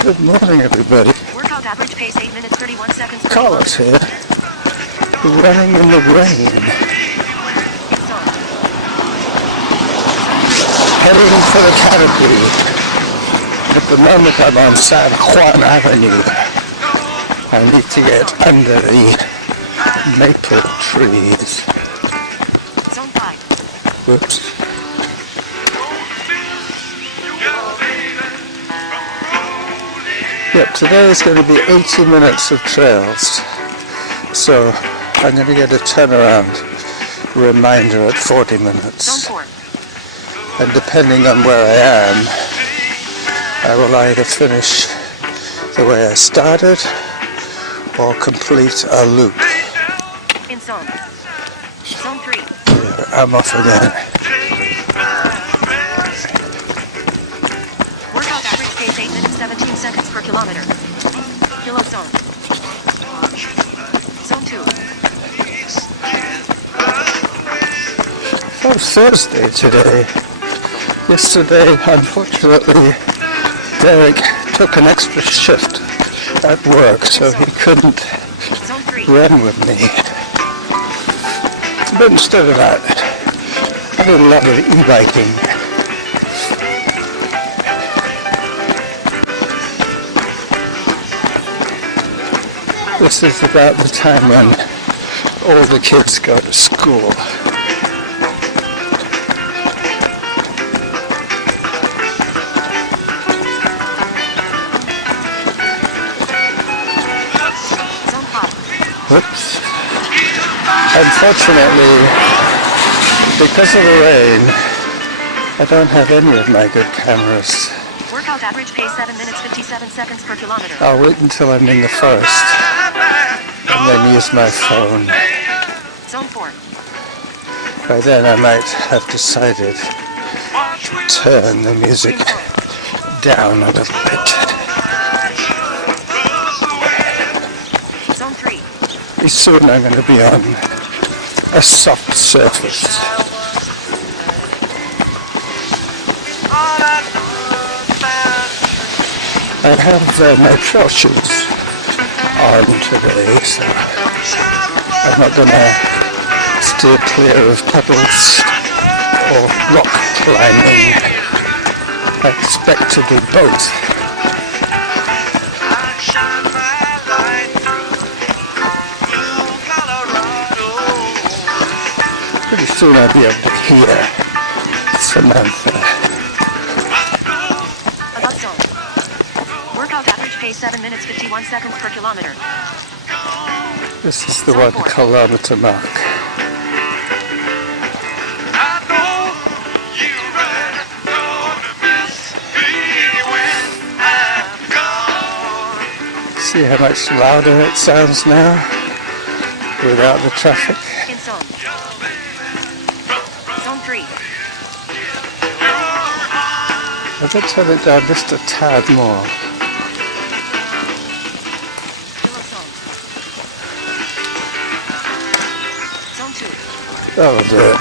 Good morning, everybody. Workout average pace 8 minutes 31 seconds. Carlos here, running in the rain. Heading for the canopy. At the moment I'm on San Juan Avenue. I need to get under the maple trees. Zone 5. Whoops. Yep, today is going to be 80 minutes of trails. So I'm going to get a turnaround reminder at 40 minutes. Zone 4. And depending on where I am, I will either finish the way I started or complete a loop. In zone. Zone 3. Yeah, I'm off again. Workout average pace 8 minutes 17 seconds per kilometer. Kilo zone. Zone 2. Oh, Thursday today. Yesterday, unfortunately, Derek took an extra shift at work, so he couldn't Zone 3. run with me. But instead of that, I did a lot of e-biking. This is about the time when all the kids go to school. Zone 5. Whoops. Unfortunately, because of the rain, I don't have any of my good cameras. Workout average pace 7 minutes 57 seconds per kilometer. I'll wait until I'm in the forest and then use my phone. Zone 4. By then I might have decided to turn the music down a little bit. Zone 3. Pretty soon I'm going to be on a soft surface. I have my trail shoes on today, so I'm not going to steer clear of puddles or rock climbing. I expect to do both. Pretty soon I'll be able to hear Samantha. Above zone. Workout average pace 7 minutes 51 seconds per kilometer. This is the 1 kilometer mark. See how much louder it sounds now without the traffic? In zone. Zone 3. I could turn it down just a tad more. Kilo zone. Zone 2. That'll do it.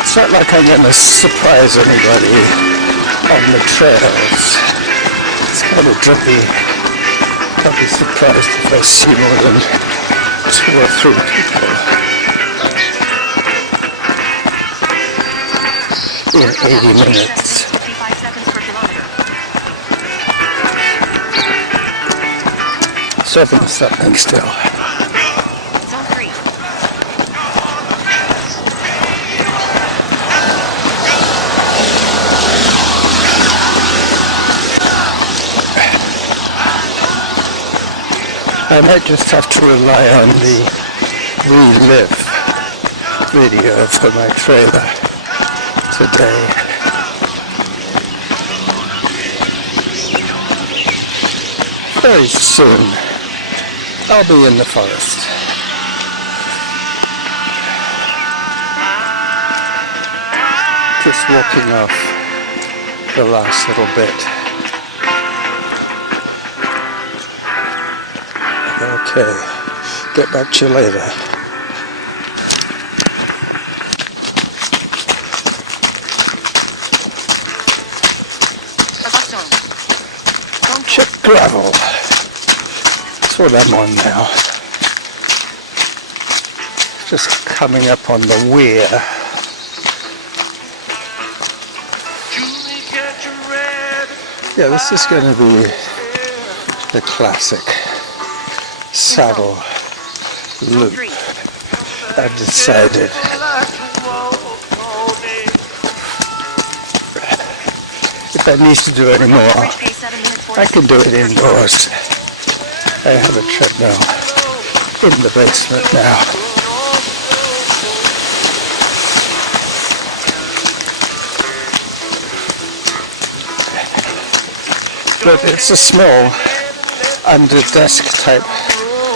It's not like I'm going to surprise anybody on the trails. It's kind of drippy. I'll be surprised if I see more than 2 or 3 people in 80 minutes. 55 seconds per kilometer. 7 something still. Zone 3. I might just have to rely on the relive video for my trailer today. Very soon, I'll be in the forest. Just walking off the last little bit. Okay, get back to you later. gravel. That's what I'm on now. Just coming up on the weir. Yeah, this is going to be the classic saddle loop. I've decided. If I need to do any more, I can do it indoors. I have a treadmill in the basement now. But it's a small under-desk type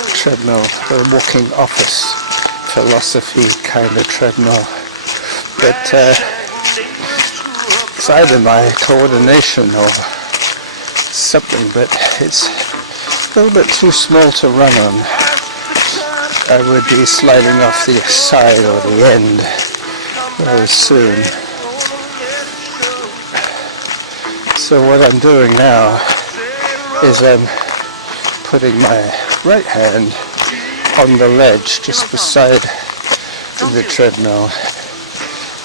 treadmill, a walking office philosophy kind of treadmill. But it's either my coordination or something, but it's a little bit too small to run on. I would be sliding off the side or the end very soon. So what I'm doing now is I'm putting my right hand on the ledge just beside the treadmill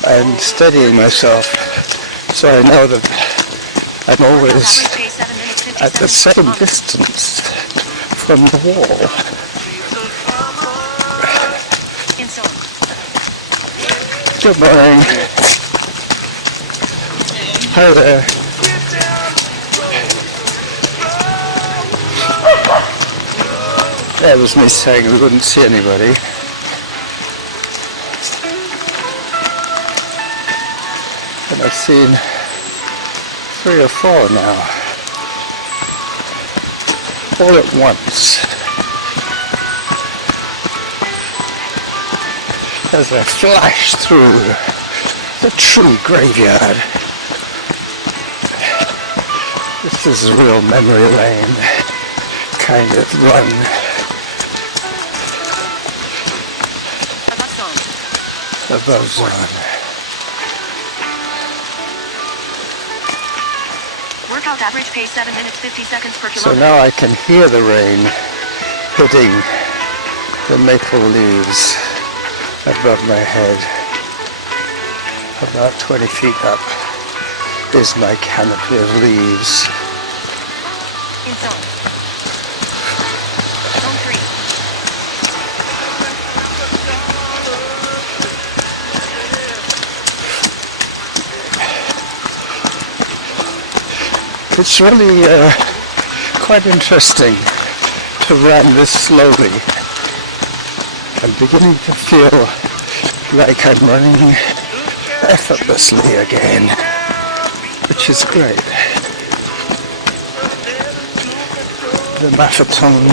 and steadying myself so I know that I'm always at the same distance from the wall. Good morning. Hi there. That was me saying we wouldn't see anybody. And I've seen 3 or 4 now. All at once. As I flash through the tree graveyard. This is a real memory lane kind of run. Above zone. Workout average pace 7 minutes 50 seconds per So kilometer. now I can hear the rain hitting the maple leaves above my head. About 20 feet up is my canopy of leaves. In zone. Zone 3. It's really quite interesting to run this slowly. I'm beginning to feel like I'm running effortlessly again, which is great. The marathon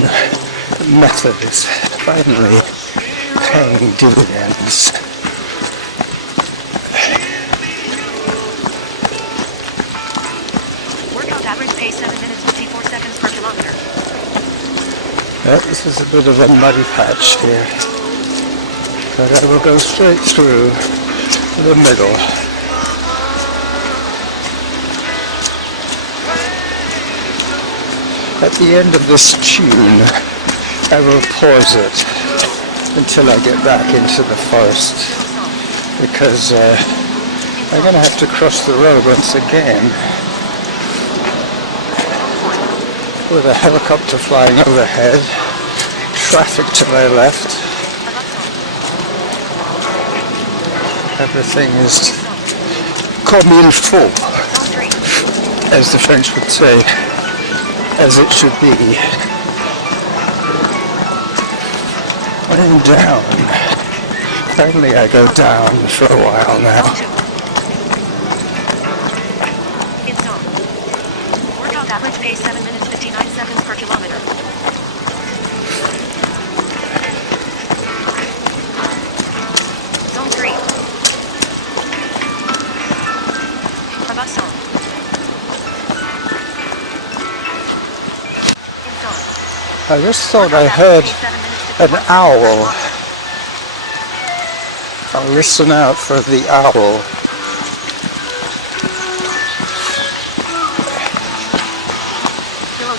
method is finally paying dividends. Average pace 7 minutes 54 seconds per kilometer. This is a bit of a muddy patch here, but I will go straight through the middle. At the end of this tune, I will pause it until I get back into the forest, because I'm going to have to cross the road once again. With a helicopter flying overhead, traffic to my left. Everything is comme il faut, as the French would say, as it should be. I'm down. Finally I go down for a while now. Average pace 7 minutes 59 seconds per kilometer. Zone 3. Above zone. In zone. I just thought I heard an owl. I'll listen out for the owl.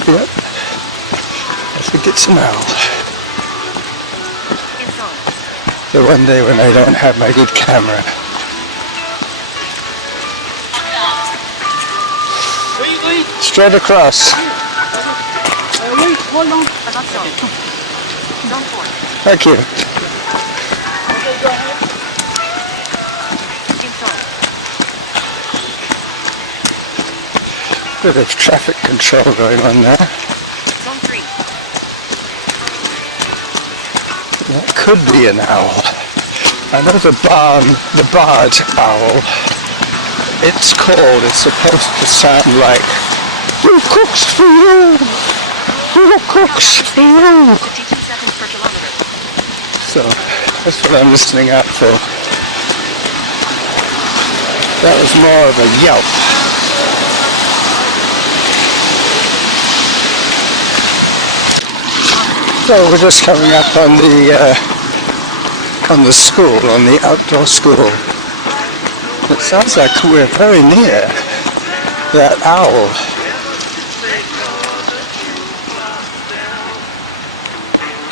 Yep, think it's an owl. Install. The one day when I don't have my good camera. Straight across. Above zone. Zone 4. Thank you. Install. Bit of traffic control going on there. Zone 3. That could be an owl. I know the barred owl. It's supposed to sound like, "Who cooks for you? Who cooks for you?" 52 seconds per kilometer. So that's what I'm listening out for. That was more of a yelp. So we're just coming up on the school, on the outdoor school. It sounds like we're very near that owl.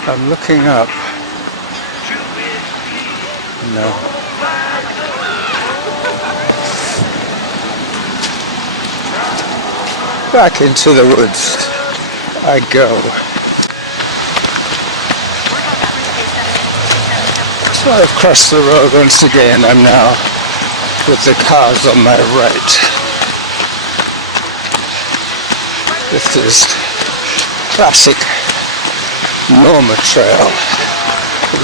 I'm looking up. No. Back into the woods I go. So I've crossed the road once again. I'm now with the cars on my right. This is classic Norma Trail,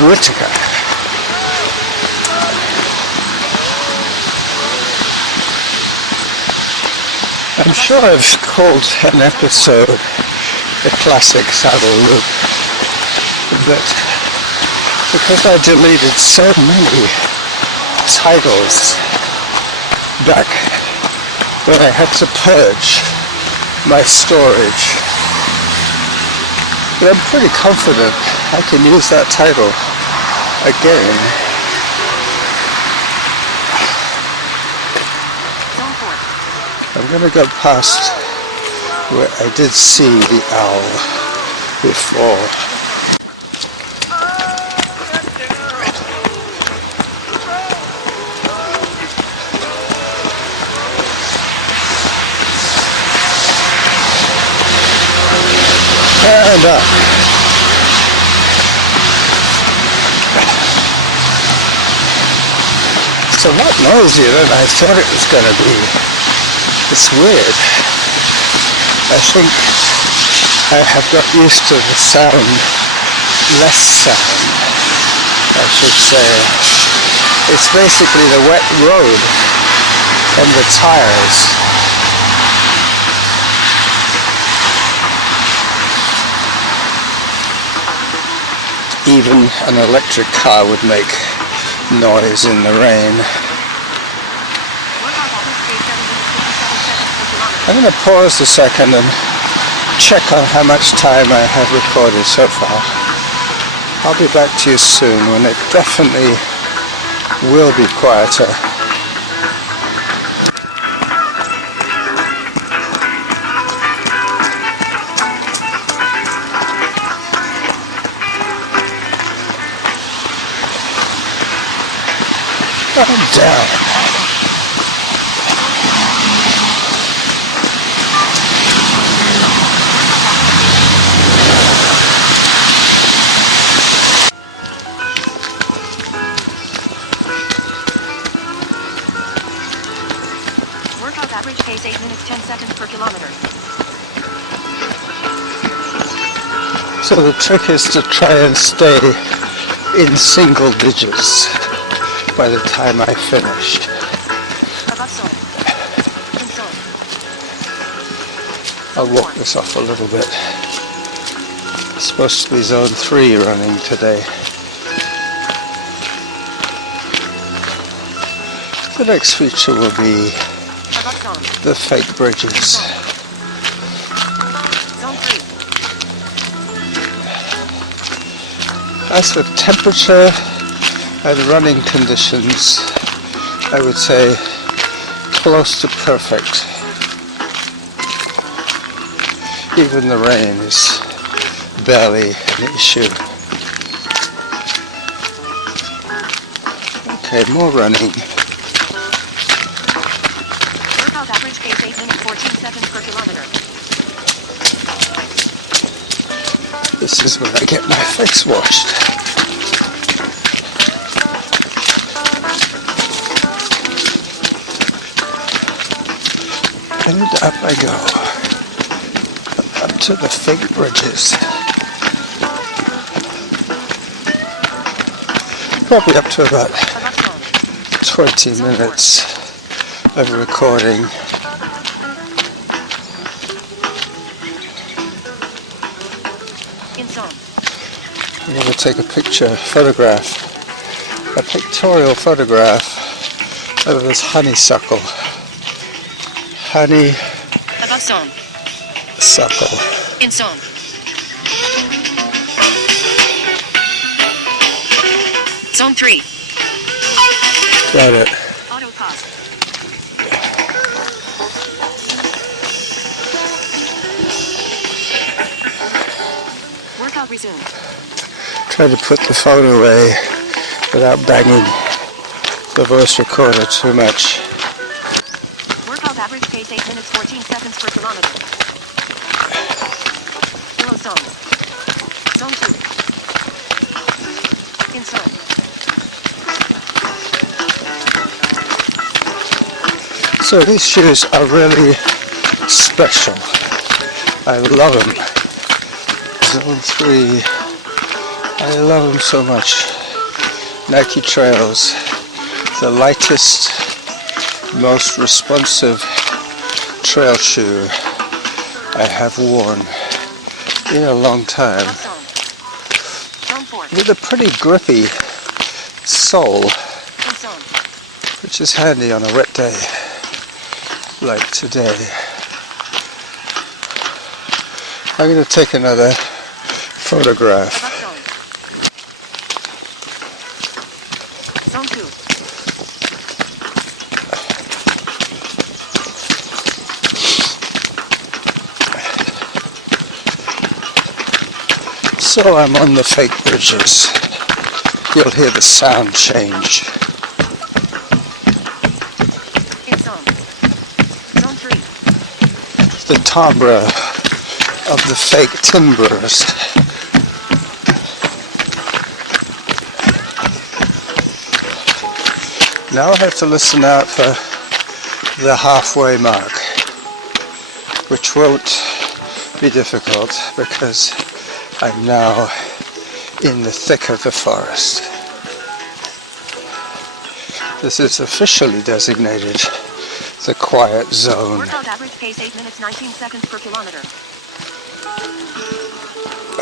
Whittaker. I'm sure I've called an episode the classic saddle loop, but because I deleted so many titles back when I had to purge my storage, but I'm pretty confident I can use that title again. I'm going to go past where I did see the owl before. And up. It's a lot noisier than I thought it was going to be. It's weird. I think I have got used to the sound, less sound, I should say. It's basically the wet road and the tires. Even an electric car would make noise in the rain. I'm going to pause a second and check on how much time I have recorded so far. I'll be back to you soon when it definitely will be quieter. I'm down. Workout average pace 8 minutes 10 seconds per kilometer. So the trick is to try and stay in single digits by the time I finish. Above zone. In zone. I'll walk this off a little bit. It's supposed to be zone 3 running today. The next feature will be Above zone. the fake bridges. Zone 3. As for temperature and running conditions, I would say close to perfect. Even the rain is barely an issue. Okay, more running. Workout average pace 8 minutes 14 seconds per kilometer. This is where I get my face washed. And up I go, up to the fig bridges. Probably up to about 20 minutes of recording. I'm going to take a pictorial photograph of this honeysuckle. Honeysuckle. In zone. Zone 3. Got it. Auto pause. Workout resumed. Try to put the phone away without banging the voice recorder too much. Workout average pace 8 minutes 14 seconds per kilometer. Below zone. Zone 2. In zone. So these shoes are really special. I love them. Zone 3. I love them so much. Nike Trails. The lightest, most responsive trail shoe I have worn in a long time. With a pretty grippy sole, which is handy on a wet day like today. I'm going to take another photograph. Zone 2. So I'm on the fake bridges. You'll hear the sound change. In zone. Zone 3. The timbre of the fake timbers. Now I have to listen out for the halfway mark, which won't be difficult because I'm now in the thick of the forest. This is officially designated the quiet zone. Workout average pace 8 minutes 19 seconds per kilometer.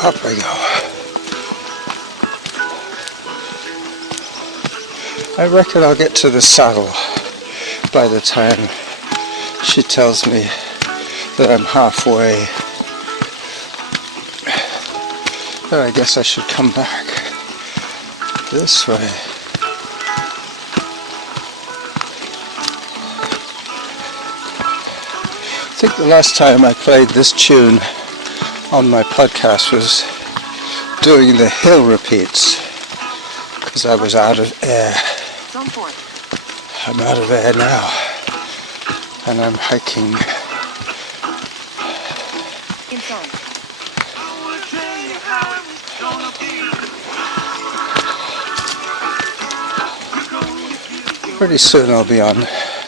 Up I go. I reckon I'll get to the saddle by the time she tells me that I'm halfway. But I guess I should come back this way. I think the last time I played this tune on my podcast was doing the hill repeats because I was out of air. Zone 4. I'm out of air now and I'm hiking. In zone. Pretty soon I'll be on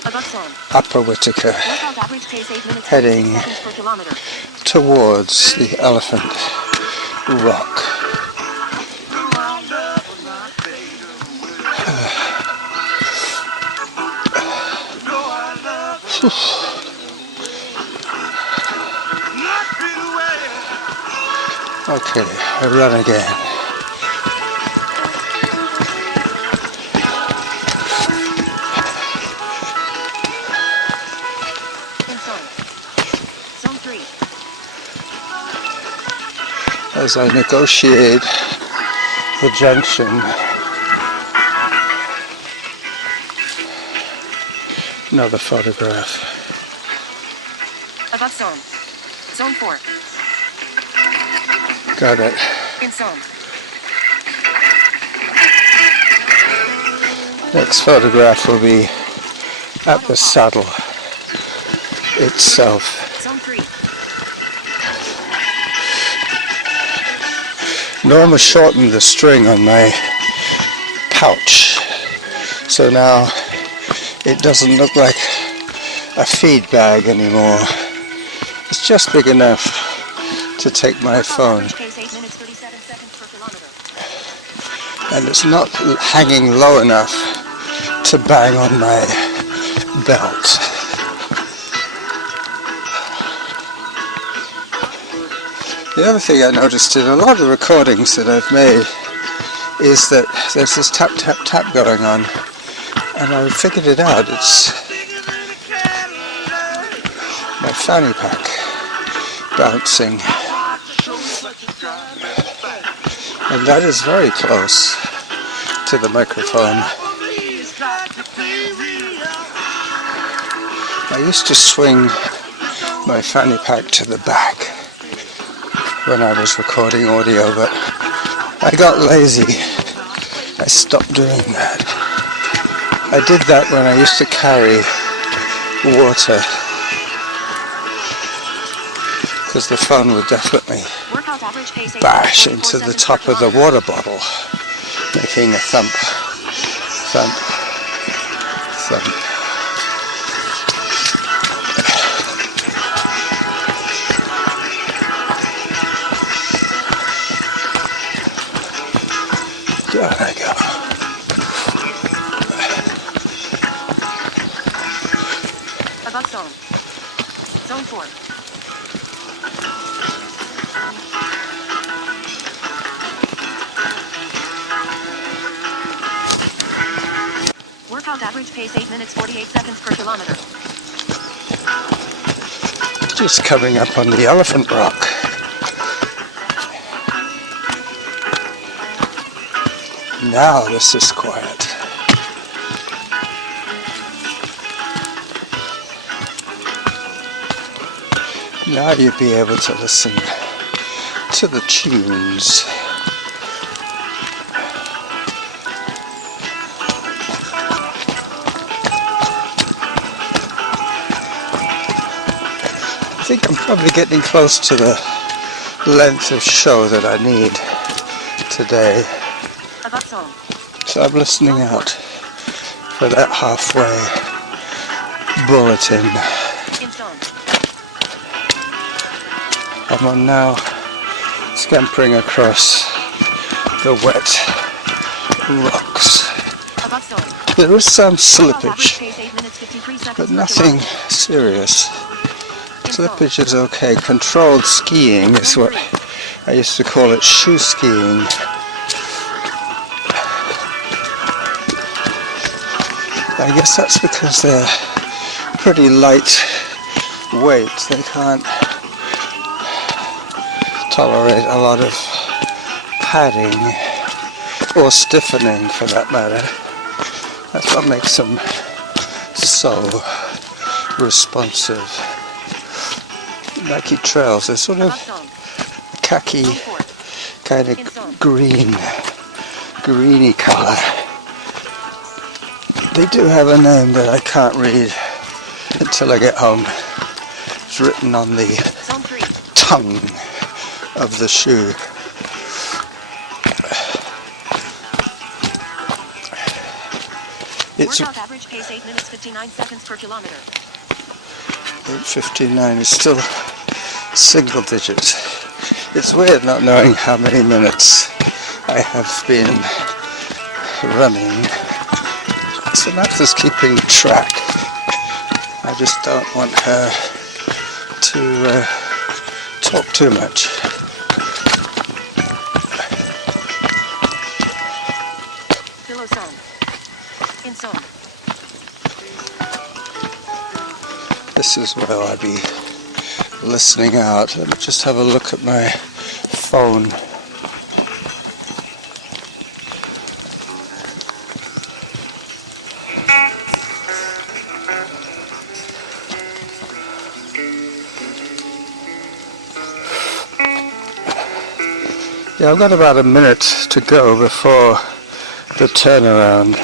Above zone. Upper Whittaker, Workout average pace 8 minutes heading 16 seconds per kilometer. towards the Elephant Rock. Okay, I run again. In zone. Zone 3. As I negotiate the junction, another photograph. Above zone. Zone 4. Got it. In zone. Next photograph will be at the saddle itself. Zone 3. Norma shortened the string on my pouch, so now it doesn't look like a feed bag anymore. It's just big enough to take my phone, Average pace 8 minutes 37 seconds per kilometer. and it's not hanging low enough to bang on my belt. The other thing I noticed in a lot of the recordings that I've made is that there's this tap tap tap going on, and I figured it out. It's my fanny pack bouncing, and that is very close to the microphone. I used to swing my fanny pack to the back when I was recording audio, but I got lazy. I stopped doing that. I did that when I used to carry water, because the phone would definitely Workout average pace 8 bash minutes, into 44 the seconds top per of the kilometer. water bottle, making a thump, thump, thump. There I go. Above zone. Zone 4. Workout average pace 8 minutes 48 seconds per kilometer. Just coming up on the Elephant Rock. Now this is quiet. Now you'll be able to listen to the tunes. I think I'm probably getting close to the length of show that I need today. Above zone. So I'm listening out for that halfway bulletin. In zone. I'm on now, scampering across the wet rocks. Above zone. There is some Workout average slippage, pace 8 minutes 53 seconds but per nothing kilometer. serious. In zone. Slippage is okay. Controlled skiing is what I used to call it, shoe skiing. I guess that's because they're pretty light weight. They can't tolerate a lot of padding or stiffening, for that matter. That's what makes them so responsive. Nike trails, they're sort of Above zone. khaki, Zone 4. kind In zone. of greeny color. They do have a name that I can't read until I get home. It's written on the Zone 3. tongue of the shoe. It's Workout average pace 8 minutes 59 seconds per kilometer. 8:59. It's still single digits. It's weird not knowing how many minutes I have been running. Samantha's keeping track. I just don't want her to talk too much. Below zone. In zone. This is where I'll be listening out. Let me just have a look at my phone. Yeah, I've got about a minute to go before the turnaround.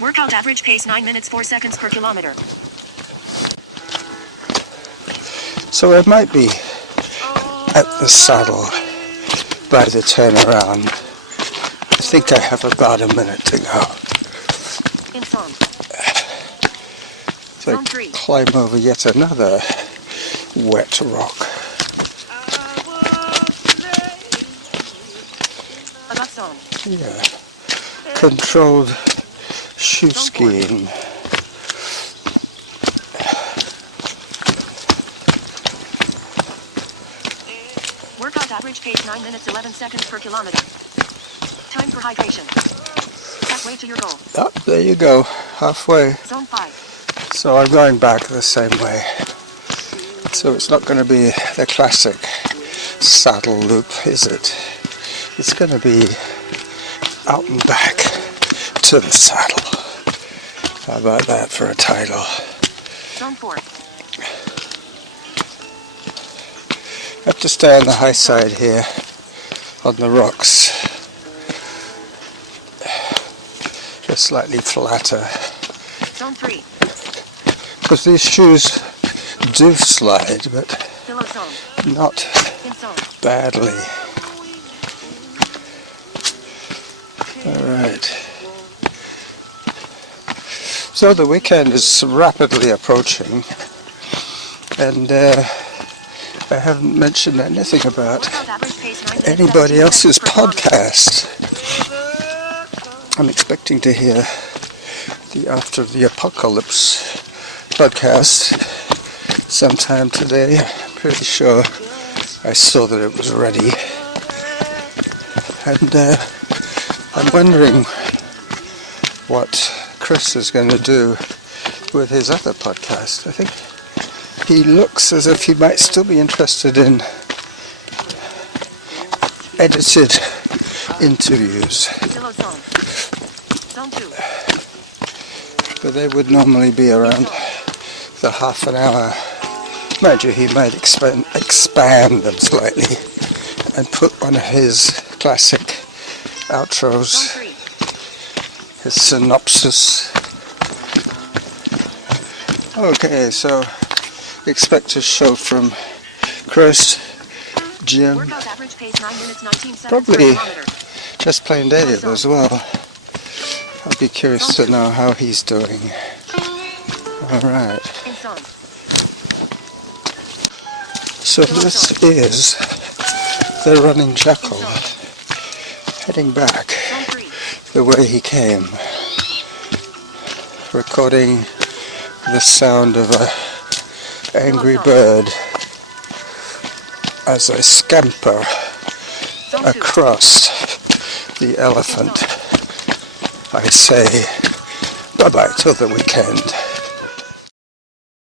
Workout average pace 9 minutes 4 seconds per kilometer. So I might be at the saddle by the turnaround. I think I have about a minute to go. In zone. So I climb over yet another wet rock. Above zone. Yeah. Controlled shoe skiing. Workout average pace 9 minutes 11 seconds per kilometer. Time for hydration. Halfway to your goal. Oh, there you go. Halfway. Zone 5. So I'm going back the same way. So it's not going to be the classic saddle loop, is it? It's going to be out and back to the saddle. How about that for a title? Zone 4. I have to stay on the high side here, on the rocks. Just slightly flatter. Zone 3. Because these shoes do slide, but Below zone. not In zone. badly. Alright. So the weekend is rapidly approaching, and I haven't mentioned anything about Workout average pace 9 minutes anybody 17 else's seconds per kilometer. podcast. I'm expecting to hear the After the Apocalypse podcast sometime today. I'm pretty sure I saw that it was ready. And I'm wondering what Chris is going to do with his other podcast. I think he looks as if he might still be interested in edited interviews. Below zone. Zone 2. But they would normally be around the half an hour. Mind you, he might expand them slightly and put one of his classic outros, Zone 3. his synopsis. Okay, so expect a show from Chris, Jim, Workout average pace 9 minutes 19 seconds Probably. per kilometer. just plain Dave as well. I'll be curious to know how he's doing. Alright, In zone. so this is the running jackal heading back Zone 3. the way he came, recording the sound of a angry bird as I scamper Zone 2. across the elephant. I say bye-bye till the weekend.